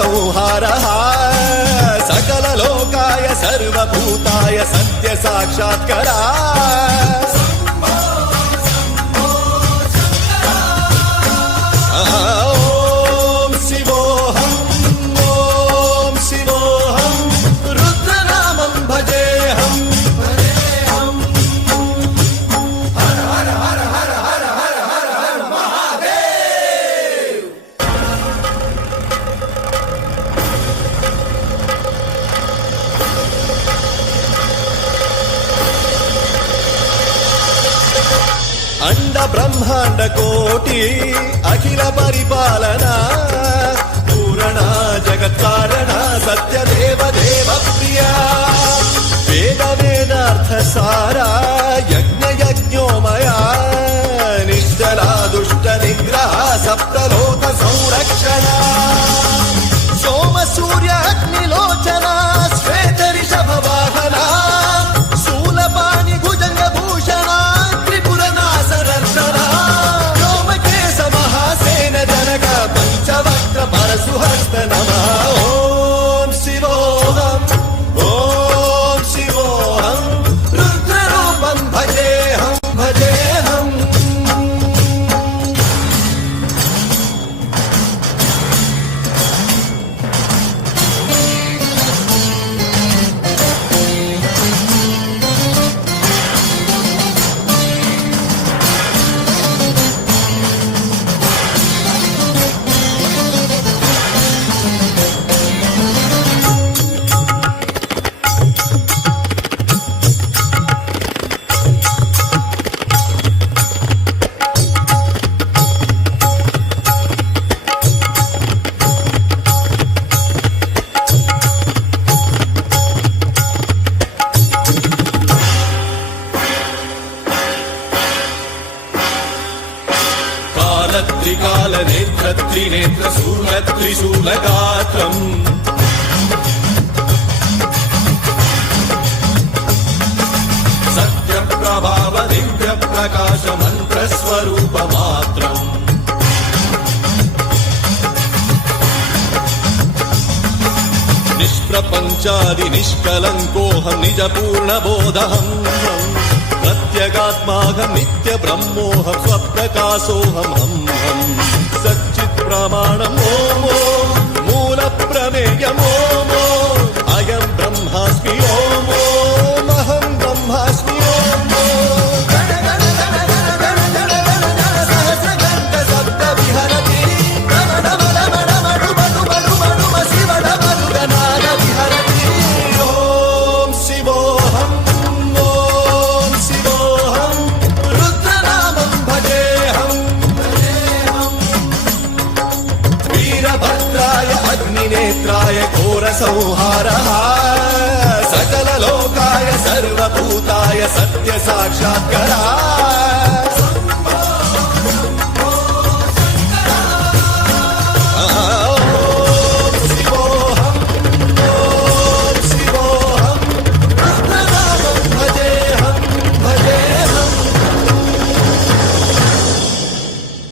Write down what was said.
संहारः सकललोकाय सर्वभूताय सत्य साक्षात्करा ॐ शिवोऽहम् ॐ शिवोऽहम् रुद्रनामं भजेऽहम् हर हर हर हर हर हर हर हर महादेव। अंड ब्रह्मांड कोटि अखिल परिपालना पूरणा जगत्कारणा सत्य देव देव प्रिया वेद वेदार्थ सारा यज्ञ यज्ञोमया निश्चला दुष्ट निग्रह सप्तलोक संरक्षणा सोम सूर्य अग्निलोचना श्वेत ऋषभ वाहना शूलपाणि भुजंग भूषणा परशुहस्त नमः ॐ शिवोऽहम् ॐ शिवोऽहम् रुद्ररूपं भजेऽहम् भजेऽहम्। त्रिकाल नेत्र त्रिनेत्र शूल त्रिशूलगात्रम् सत्य प्रभाव दिव्य प्रकाश मंत्र स्वरूप मात्रम् निष्प्रपंचादि निष्कलंकोऽहं निज पूर्ण बोधहम् प्रत्यगात्माहं नित्य ब्रह्मोऽहं स्वप्रकाशोऽहं हम सच्चित् प्रमाणम् ॐ मूल प्रमेयम् ॐ अयं ब्रह्मास्मि ॐ अहं ब्रह्मास्मि नेत्राय घोर संहारः सकल लोकाय सर्वभूताय सत्य साक्षात्करा